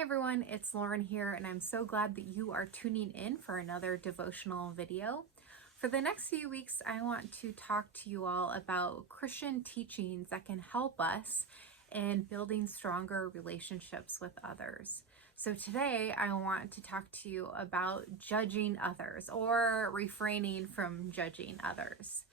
Hi everyone, it's Lauren here, and I'm so glad that you are tuning in for another devotional video. For the next few weeks, I want to talk to you all about Christian teachings that can help us in building stronger relationships with others. So today, I want to talk to you about judging others or refraining from judging others.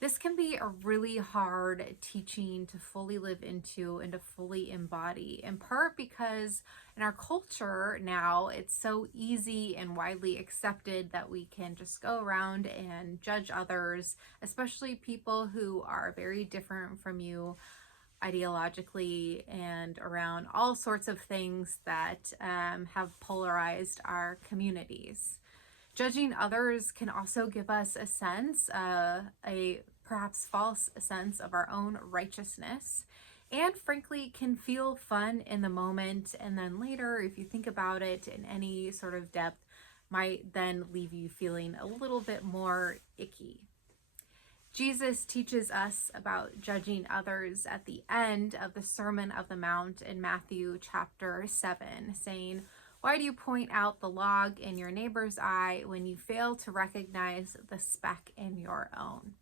This can be a really hard teaching to fully live into and to fully embody, in part because in our culture now, it's so easy and widely accepted that we can just go around and judge others, especially people who are very different from you ideologically and around all sorts of things that have polarized our communities. Judging others can also give us a sense, a perhaps false sense of our own righteousness, and frankly can feel fun in the moment, and then later, if you think about it in any sort of depth, might then leave you feeling a little bit more icky. Jesus teaches us about judging others at the end of the Sermon of the Mount in Matthew chapter 7, saying, "Why do you point out the log in your neighbor's eye when you fail to recognize the speck in your own?"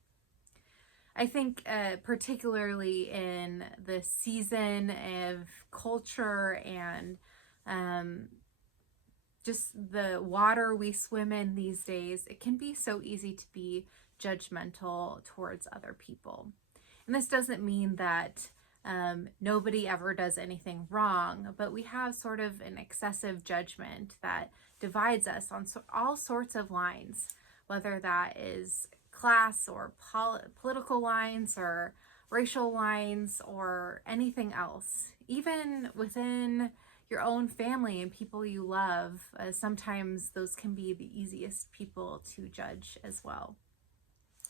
I think particularly in the season of culture and just the water we swim in these days, it can be so easy to be judgmental towards other people. And this doesn't mean that nobody ever does anything wrong, but we have sort of an excessive judgment that divides us on all sorts of lines, whether that is class or political lines or racial lines or anything else. Even within your own family and people you love, sometimes those can be the easiest people to judge as well.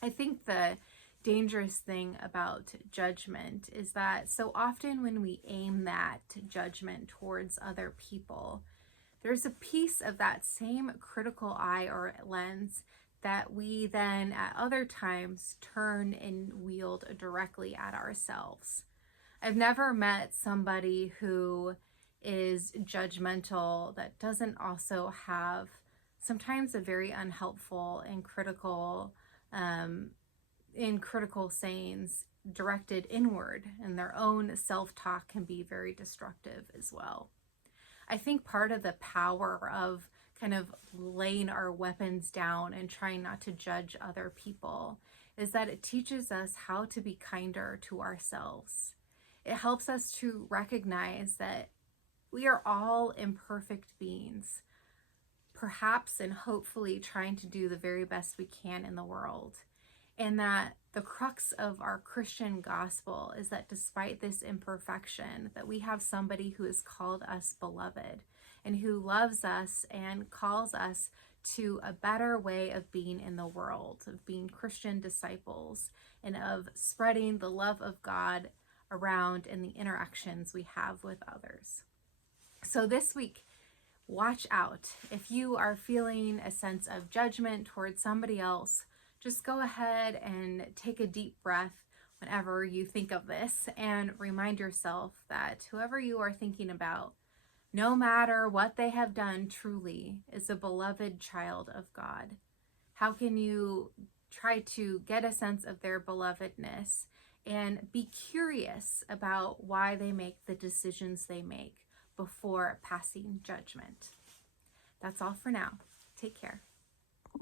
I think the dangerous thing about judgment is that so often when we aim that judgment towards other people, there's a piece of that same critical eye or lens that we then at other times turn and wield directly at ourselves. I've never met somebody who is judgmental that doesn't also have sometimes a very unhelpful and critical sayings directed inward, and their own self-talk can be very destructive as well. I think part of the power of kind of laying our weapons down and trying not to judge other people is that it teaches us how to be kinder to ourselves. It helps us to recognize that we are all imperfect beings, perhaps and hopefully trying to do the very best we can in the world. And that the crux of our Christian gospel is that despite this imperfection, that we have somebody who has called us beloved and who loves us and calls us to a better way of being in the world, of being Christian disciples, and of spreading the love of God around in the interactions we have with others. So this week, watch out. If you are feeling a sense of judgment towards somebody else, just go ahead and take a deep breath whenever you think of this and remind yourself that whoever you are thinking about, no matter what they have done, truly is a beloved child of God. How can you try to get a sense of their belovedness and be curious about why they make the decisions they make before passing judgment? That's all for now. Take care.